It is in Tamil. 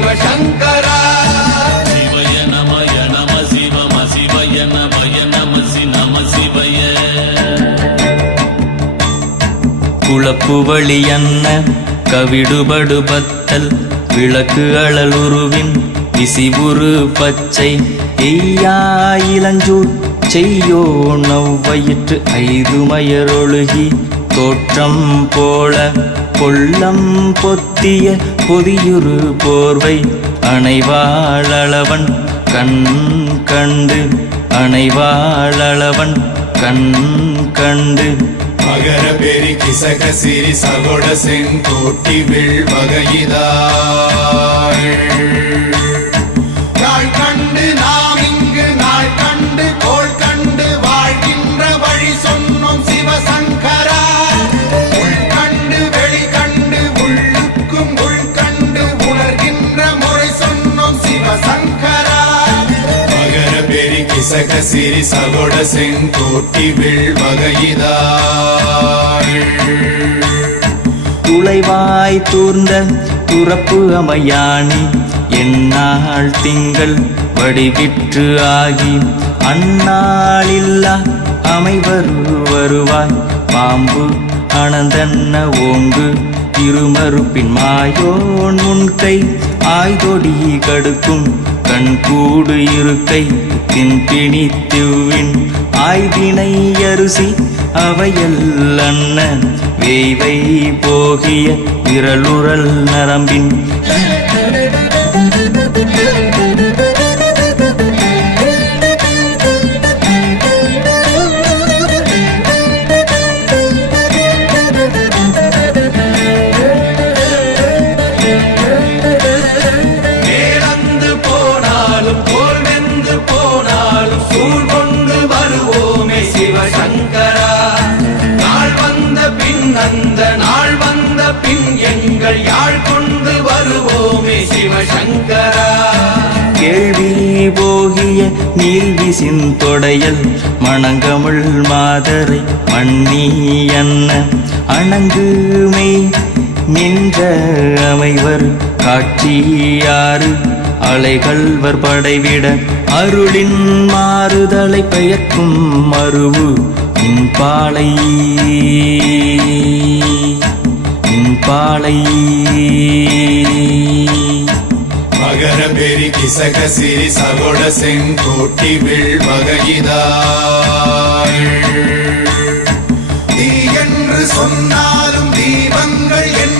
சிவசங்கரா சிவய நமய நம சிவம சிவய நமய நம சி நம சிவய குழப்புவழி அன்ன கவிடுபடு பத்தல் விளக்கு அழலுருவின் விசிவுரு பச்சை எய்யா இளஞ்சூர் செய்யோ நவ்வயிற்று ஐதுமயரொழுகி தோற்றம் போல கொள்ளம் பொத்திய பொதியுரு போர்வை அணைவாளவன் கண் கண்டு அணைவாளவன் கண் கண்டு. மகர பெரி கிசக சிறி சகோட செங்கோட்டி வில் வகையிதாள். பெரி சிறி சகோட செங்கோட்டி வில் துளைவாய் தூர்ந்த துறப்பு அமையாணி என்னால் திங்கள் வடிவிற்று ஆகி அந்நாளில்லா அமைவரு வருவாய். பாம்பு அனந்தன்ன ஓங்கு திருமறுப்பின் மாயோன் முன்கை ஆய்தொடி கடுக்கும் கண்கூடு இருக்கை தின்பிணி திவ்வின் ஆய்தினை அரிசி அவையல் அண்ணன் வேய்வை போகிய விரலுரல் நரம்பின். கேள்வி போகிய நீல்விசின் தொடையல் மணங்கமிழ் மாதரை மண்ணி அன்ன அணங்குமை நின்ற அமைவர் காட்சியாறு அலைகள்வர் படைவிட அருளின் மாறுதலை பெயர்க்கும் மருவு இன்பாலை இன்பாலை நகர பெரி கிசக சிறி சகோட செங்கோட்டி வில் வகையிதாள் தீ என்று சொன்னாலும் தீபங்கள் என்